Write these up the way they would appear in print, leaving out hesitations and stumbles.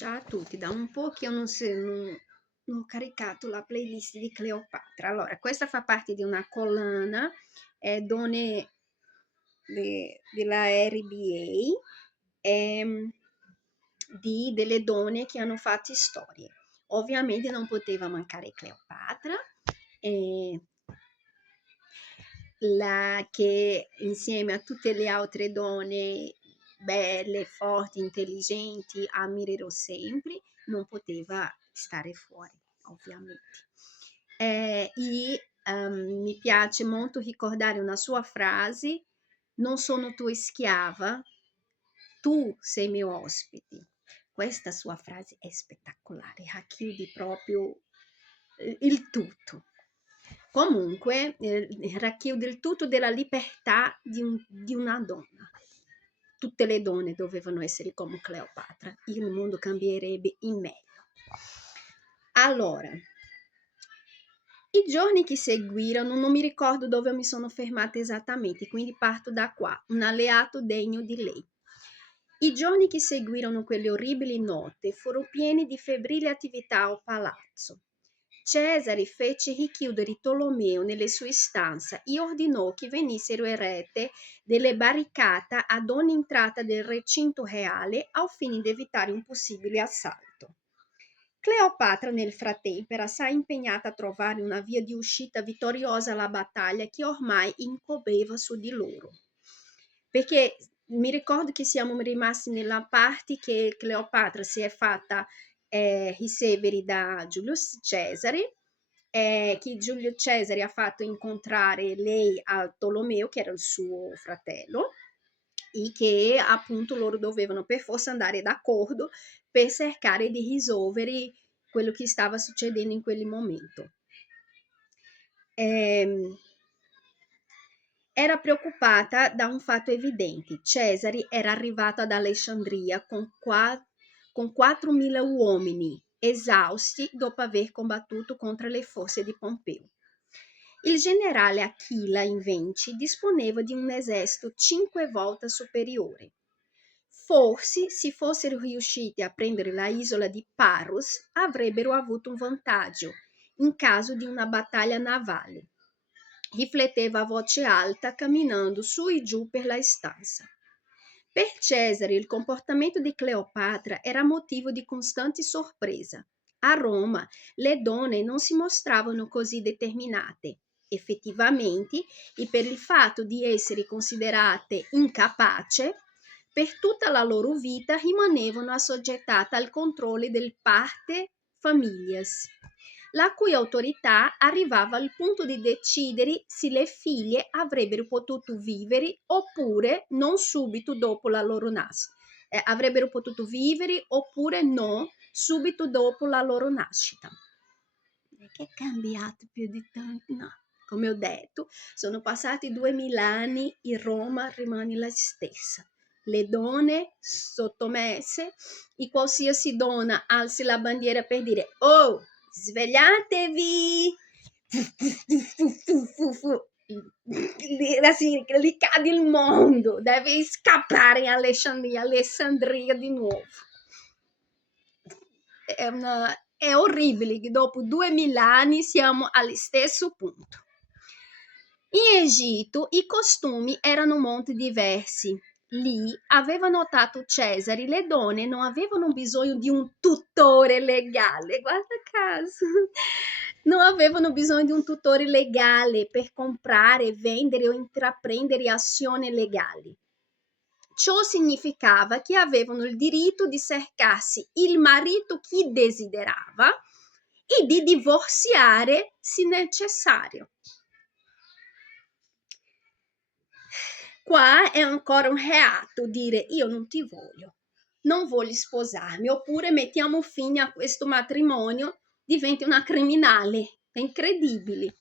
Ciao a tutti, da un po' che io non ho caricato la playlist di Cleopatra. Allora, questa fa parte di una collana, donne della RBA, di delle donne che hanno fatto storie. Ovviamente non poteva mancare Cleopatra, eh, che insieme a tutte le altre donne belle, forti, intelligenti, ammirerò sempre, non poteva stare fuori, ovviamente. Mi piace molto ricordare una sua frase: non sono tua schiava, tu sei mio ospite. Questa sua frase è spettacolare, racchiude proprio il tutto. Comunque, racchiude il tutto della libertà di una donna. Tutte le donne dovevano essere come Cleopatra, il mondo cambierebbe in meglio. Allora, i giorni che seguirono, non mi ricordo dove mi sono fermata esattamente, quindi parto da qua, un alleato degno di lei. I giorni che seguirono quelle orribili notti furono pieni di febbrili attività al palazzo. Cesare fece richiudere Tolomeo nelle sue stanze e ordinò che venissero erette delle barricate ad ogni entrata del recinto reale al fine di evitare un possibile assalto. Cleopatra, nel frattempo, era assai impegnata a trovare una via di uscita vittoriosa alla battaglia che ormai incombeva su di loro. Perché mi ricordo che siamo rimasti nella parte che Cleopatra si è fatta ricevere da Giulio Cesare, che Giulio Cesare ha fatto incontrare lei a Tolomeo, che era il suo fratello, e che appunto loro dovevano per forza andare d'accordo per cercare di risolvere quello che stava succedendo in quel momento. Era preoccupata da un fatto evidente: Cesare era arrivato ad Alessandria con 4.000 uomini, esausti dopo aver combattuto contro le forze di Pompeo. Il generale Achilla, invece, disponeva di un esercito 5 volte superiore. Forse, se fossero riusciti a prendere la isola di Paros, avrebbero avuto un vantaggio in caso di una battaglia navale. Rifletteva a voce alta, camminando su e giù per la stanza. Per Cesare il comportamento di Cleopatra era motivo di costante sorpresa. A Roma le donne non si mostravano così determinate. Effettivamente, e per il fatto di essere considerate incapaci, per tutta la loro vita rimanevano assoggettate al controllo del parte familias, la cui autorità arrivava al punto di decidere se le figlie avrebbero potuto vivere oppure non subito dopo la loro nascita. Avrebbero potuto vivere oppure no subito dopo la loro nascita. Che è cambiato più di tanto? No. Come ho detto, sono passati 2000 anni e Roma rimane la stessa. Le donne sottomesse e qualsiasi donna alzi la bandiera per dire: oh, svegliatevi! Lì cade il mondo, deve scappare Alessandria di nuovo. È orribile che dopo 2000 anni siamo allo stesso punto. In Egitto i costumi erano molto diversi. Lì, aveva notato Cesare, le donne non avevano bisogno di un tutore legale, guarda caso, non avevano bisogno di un tutore legale per comprare, vendere o intraprendere azioni legali. Ciò significava che avevano il diritto di cercarsi il marito che desiderava e di divorziare se necessario. Qua è ancora un reato dire: io non ti voglio, non voglio sposarmi, oppure mettiamo fine a questo matrimonio, diventi una criminale. È incredibile.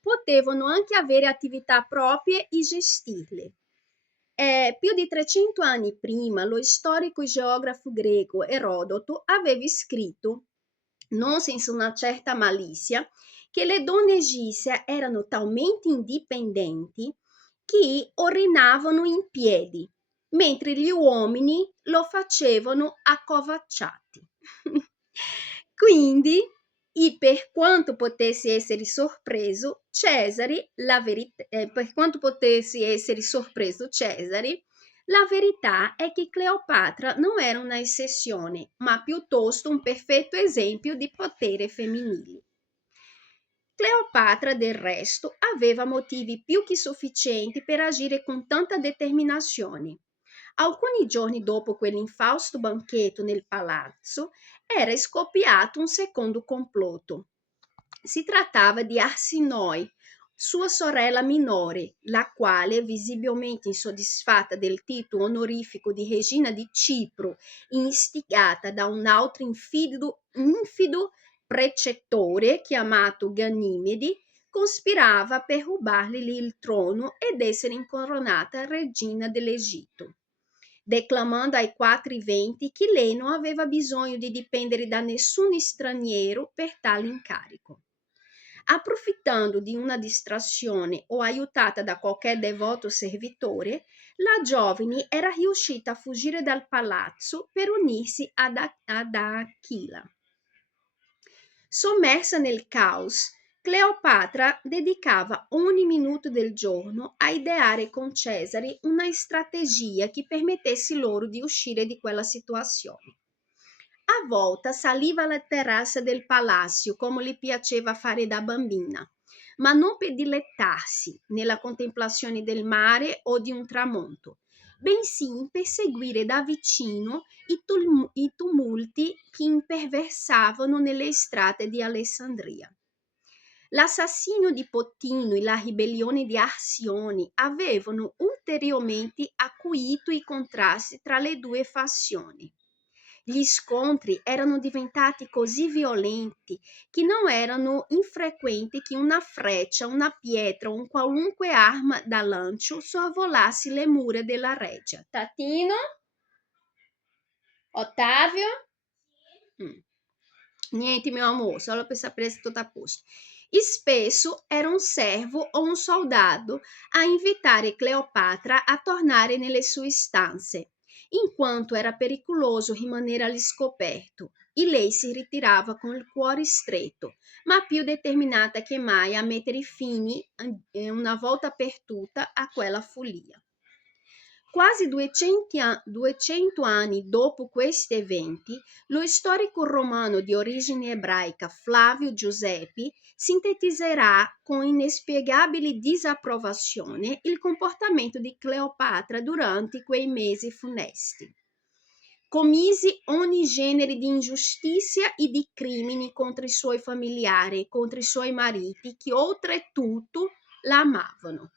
Potevano anche avere attività proprie e gestirle. Più di 300 anni prima, lo storico e geografo greco Erodoto aveva scritto, non senza una certa malizia, che le donne egizie erano talmente indipendenti che orinavano in piedi. mentre gli uomini lo facevano accovacciati. Quindi, per quanto potessi essere sorpreso, per quanto potessi essere sorpreso Cesare, la verità è che Cleopatra non era una eccezione, ma piuttosto un perfetto esempio di potere femminile. Cleopatra, del resto, aveva motivi più che sufficienti per agire con tanta determinazione. Alcuni giorni dopo quell'infausto banchetto nel palazzo, era scoppiato un secondo complotto. Si trattava di Arsinoe, sua sorella minore, la quale, visibilmente insoddisfatta del titolo onorifico di regina di Cipro, istigata da un altro infido precettore chiamato Ganimede, cospirava per rubargli il trono ed essere incoronata regina dell'Egitto, declamando ai quattro venti che lei non aveva bisogno di dipendere da nessun straniero per tale incarico. Approfittando di una distrazione o aiutata da qualche devoto servitore, la giovane era riuscita a fuggire dal palazzo per unirsi ad Achilla. Sommersa nel caos, Cleopatra dedicava ogni minuto del giorno a ideare con Cesare una strategia che permettesse loro di uscire di quella situazione. A volte saliva alla terrazza del palazzo come le piaceva fare da bambina, ma non per dilettarsi nella contemplazione del mare o di un tramonto, bensì per seguire da vicino i tumulti che imperversavano nelle strade di Alessandria. L'assassinio di Potino e la ribellione di Arsione avevano ulteriormente acuito i contrasti tra le due fazioni. Gli scontri erano diventati così violenti che non erano infrequenti che una freccia, una pietra o un qualunque arma da lancio sorvolasse le mura della reggia. Tatino? Ottavio? Niente, mio amor, solo per sapere se tutto a posto. E spesso era un servo o un soldado a invitare Cleopatra a tornare nelle sue stanze, in quanto era pericoloso rimanere allo scoperto, e lei si ritirava con il cuore stretto, ma più determinata che mai a mettere fine una volta per tutte a quella follia. Quasi 200 anni dopo questi eventi, lo storico romano di origine ebraica Flavio Giuseppi sintetizzerà con inspiegabile disapprovazione il comportamento di Cleopatra durante quei mesi funesti. Commise ogni genere di ingiustizia e di crimini contro i suoi familiari, contro i suoi mariti, che oltretutto la amavano.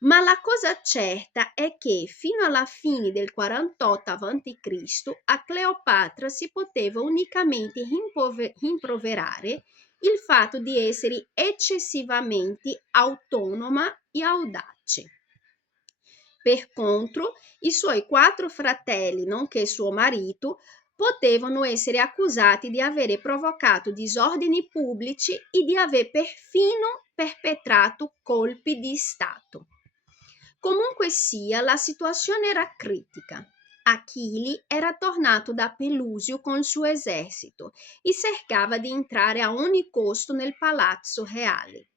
Ma la cosa certa è che fino alla fine del 48 a.C. a Cleopatra si poteva unicamente rimproverare il fatto di essere eccessivamente autonoma e audace. Per contro, i suoi 4 fratelli, nonché suo marito, potevano essere accusati di avere provocato disordini pubblici e di aver perfino perpetrato colpi di Stato. Comunque sia, la situazione era critica. Achille era tornato da Pelusio con il suo esercito e cercava di entrare a ogni costo nel palazzo reale.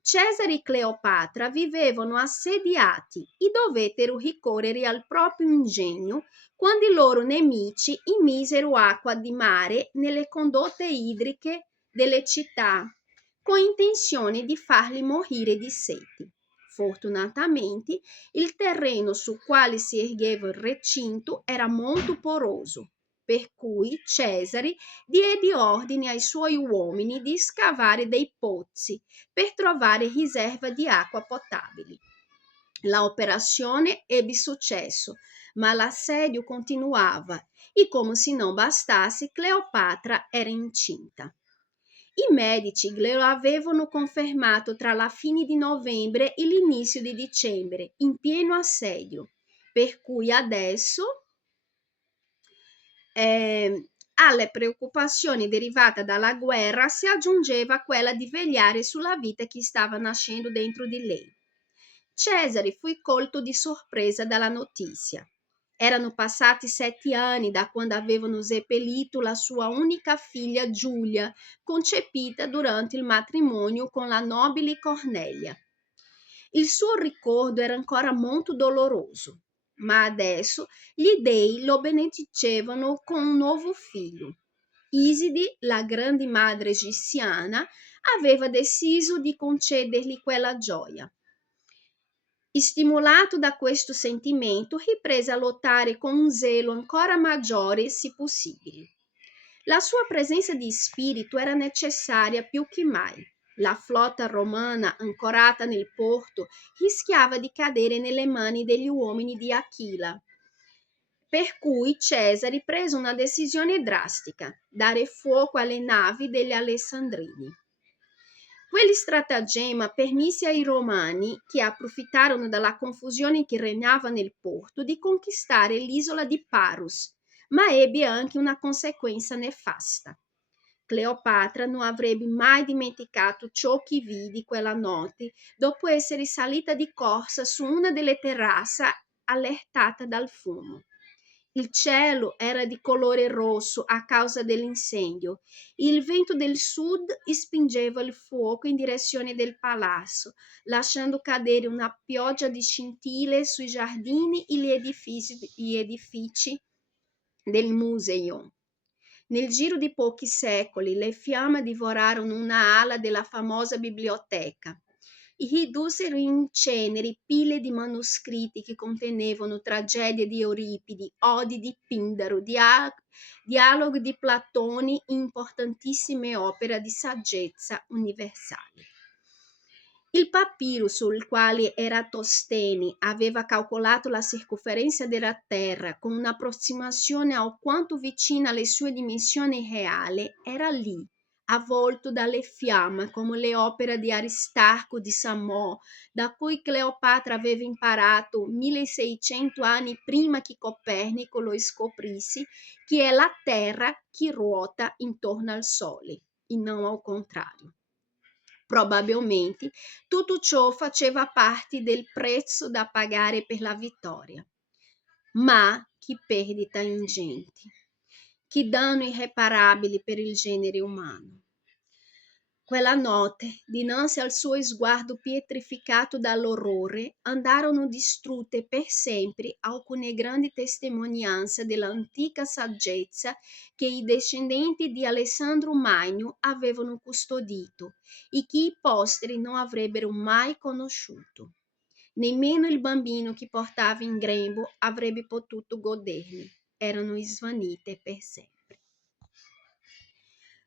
Cesare e Cleopatra vivevano assediati e dovettero ricorrere al proprio ingegno quando i loro nemici immisero acqua di mare nelle condotte idriche delle città, con intenzione di farli morire di sete. Fortunatamente, il terreno sul quale si ergeva il recinto era molto poroso, per cui Cesare diede ordine ai suoi uomini di scavare dei pozzi per trovare riserva di acqua potabile. La operazione ebbe successo, ma l'assedio continuava e, come se non bastasse, Cleopatra era incinta. I medici glielo avevano confermato tra la fine di novembre e l'inizio di dicembre, in pieno assedio, per cui adesso alle preoccupazioni derivate dalla guerra si aggiungeva quella di vegliare sulla vita che stava nascendo dentro di lei. Cesare fu colto di sorpresa dalla notizia. Erano passati 7 anni da quando avevano seppellito la sua unica figlia Giulia, concepita durante il matrimonio con la nobile Cornelia. Il suo ricordo era ancora molto doloroso, ma adesso gli dei lo benedicevano con un nuovo figlio. Iside, la grande madre egiziana, aveva deciso di concedergli quella gioia. Stimolato da questo sentimento, riprese a lottare con un zelo ancora maggiore, se possibile. La sua presenza di spirito era necessaria più che mai. La flotta romana ancorata nel porto rischiava di cadere nelle mani degli uomini di Achilla. Per cui Cesare prese una decisione drastica: dare fuoco alle navi degli alessandrini. Quello stratagemma permise ai romani, che approfittarono della confusione che regnava nel porto, di conquistare l'isola di Parus, ma ebbe anche una conseguenza nefasta. Cleopatra non avrebbe mai dimenticato ciò che vide quella notte dopo essere salita di corsa su una delle terrazze allertata dal fumo. Il cielo era di colore rosso a causa dell'incendio. Il vento del sud spingeva il fuoco in direzione del palazzo, lasciando cadere una pioggia di scintille sui giardini e gli edifici del museo. Nel giro di pochi secoli le fiamme divorarono una ala della famosa biblioteca e ridussero in ceneri pile di manoscritti che contenevano tragedie di Euripidi, odi di Pindaro, dialoghi di Platone e importantissime opere di saggezza universale. Il papiro sul quale Eratostene aveva calcolato la circonferenza della Terra con un'approssimazione alquanto vicina alle sue dimensioni reali era lì, avvolto dalle fiamme come le opere di Aristarco di Samos, da cui Cleopatra aveva imparato 1600 anni prima che Copernico lo scoprisse, che è la Terra che ruota intorno al Sole e non al contrario. Probabilmente tutto ciò faceva parte del prezzo da pagare per la vittoria. Ma che perdita ingente, che danno irreparabile per il genere umano. Quella notte, dinanzi al suo sguardo pietrificato dall'orrore, andarono distrutte per sempre alcune grandi testimonianze dell'antica saggezza che i discendenti di Alessandro Magno avevano custodito e che i posteri non avrebbero mai conosciuto. Nemmeno il bambino che portava in grembo avrebbe potuto goderne. Erano svanite per sempre.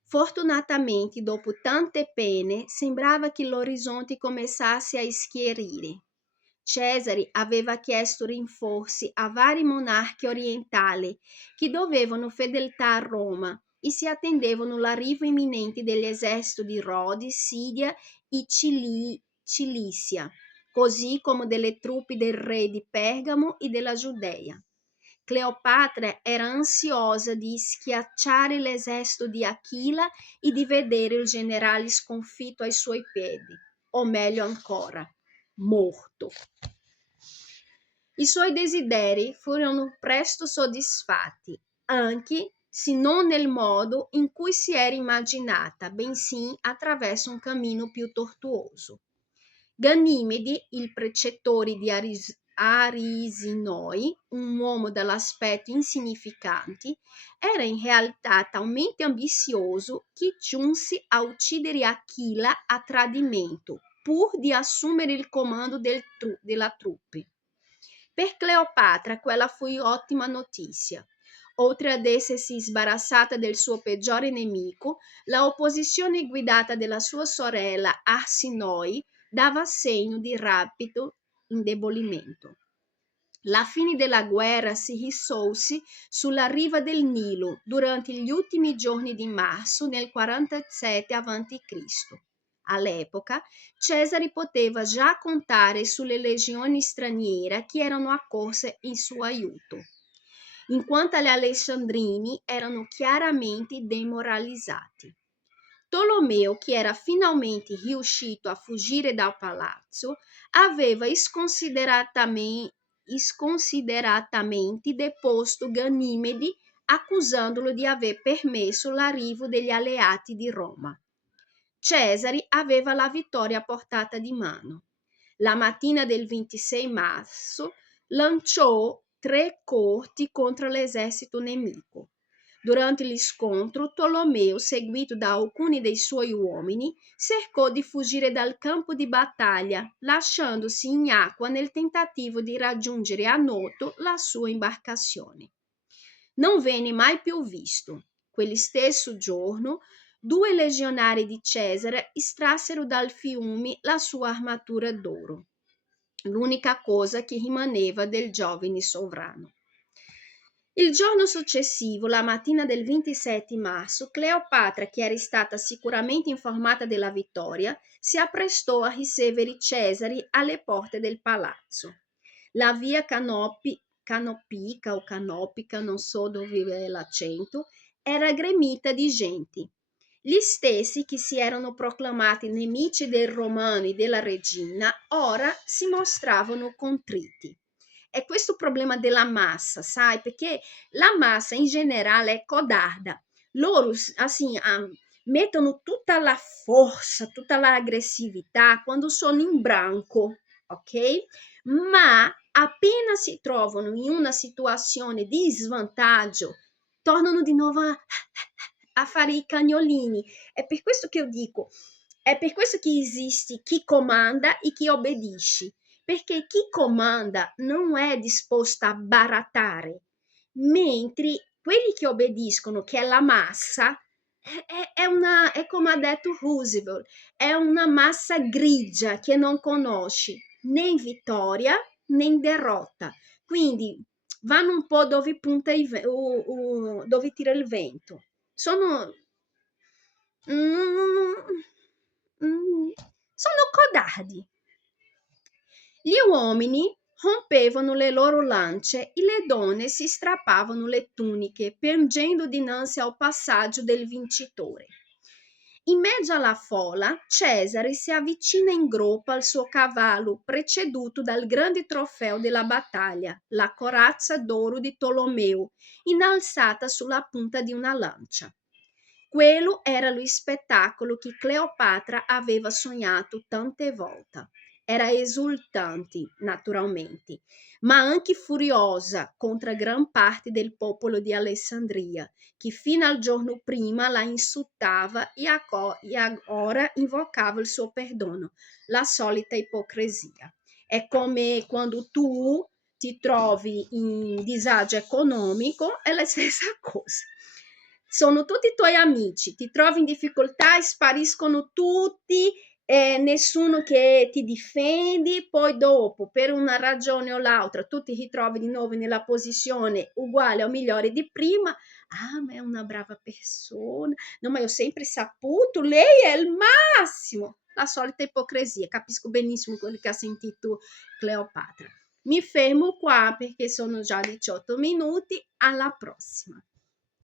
Fortunatamente, dopo tante pene, sembrava che l'orizzonte cominciasse a schierire. Cesare aveva chiesto rinforzi a vari monarchi orientali che dovevano fedeltà a Roma e si attendevano l'arrivo imminente degli eserciti di Rodi, Siria e Cilicia, così come delle truppe del re di Pergamo e della Giudea. Cleopatra era ansiosa di schiacciare l'esercito di Achilla e di vedere il generale sconfitto ai suoi piedi, o meglio ancora, morto. I suoi desideri furono presto soddisfatti, anche se non nel modo in cui si era immaginata, bensì attraverso un cammino più tortuoso. Ganimede, il precettore di Arisinoi, un uomo dall'aspetto insignificante, era in realtà talmente ambizioso che giunse a uccidere Achilla a tradimento, pur di assumere il comando della truppe. Per Cleopatra quella fu ottima notizia. Oltre ad essersi sbarazzata del suo peggiore nemico, la opposizione guidata dalla sua sorella Arsinoe dava segno di rapido indebolimento. La fine della guerra si risolse sulla riva del Nilo durante gli ultimi giorni di marzo nel 47 a.C. All'epoca Cesare poteva già contare sulle legioni straniere che erano accorse in suo aiuto, in quanto gli alessandrini erano chiaramente demoralizzati. Tolomeo, che era finalmente riuscito a fuggire dal palazzo, aveva sconsideratamente deposto Ganimede, accusandolo di aver permesso l'arrivo degli alleati di Roma. Cesare aveva la vittoria a portata di mano. La mattina del 26 marzo lanciò 3 corti contro l'esercito nemico. Durante lo scontro, Tolomeo, seguito da alcuni dei suoi uomini, cercò di fuggire dal campo di battaglia, lasciandosi in acqua nel tentativo di raggiungere a nuoto la sua imbarcazione. Non venne mai più visto. Quello stesso giorno, 2 legionari di Cesare estrassero dal fiume la sua armatura d'oro, l'unica cosa che rimaneva del giovane sovrano. Il giorno successivo, la mattina del 27 marzo, Cleopatra, che era stata sicuramente informata della vittoria, si apprestò a ricevere Cesare alle porte del palazzo. La via canopica o canopica, non so dove è l'accento, era gremita di gente. Gli stessi che si erano proclamati nemici dei romani e della regina, ora si mostravano contriti. È questo problema della massa, sai? Perché la massa in generale è codarda. Loro, assim, mettono tutta la forza, tutta l'aggressività quando sono in branco, ok? Ma appena si trovano in una situazione di svantaggio, tornano di nuovo a fare i cagnolini. È per questo che io dico, è per questo che esiste chi comanda e chi obbedisce, perché chi comanda non è disposto a barattare, mentre quelli che obbediscono, che è la massa, è come ha detto Roosevelt, è una massa grigia che non conosce né vittoria né derrota. Quindi vanno un po' dove punta dove tira il vento. Sono sono codardi. Gli uomini rompevano le loro lance e le donne si strappavano le tuniche, piangendo dinanzi al passaggio del vincitore. In mezzo alla folla, Cesare si avvicina in groppa al suo cavallo, preceduto dal grande trofeo della battaglia, la corazza d'oro di Tolomeo, innalzata sulla punta di una lancia. Quello era lo spettacolo che Cleopatra aveva sognato tante volte. Era esultante, naturalmente, ma anche furiosa contro gran parte del popolo di Alessandria, che fino al giorno prima la insultava e ora invocava il suo perdono, la solita ipocrisia. È come quando tu ti trovi in disagio economico, è la stessa cosa. Sono tutti i tuoi amici, ti trovi in difficoltà e spariscono tutti, nessuno che ti difendi, poi dopo per una ragione o l'altra tu ti ritrovi di nuovo nella posizione uguale o migliore di prima. Ah, ma è una brava persona, no, ma io ho sempre saputo, lei è il massimo. La solita ipocrisia, capisco benissimo quello che ha sentito Cleopatra. Mi fermo qua perché sono già 18 minuti, alla prossima.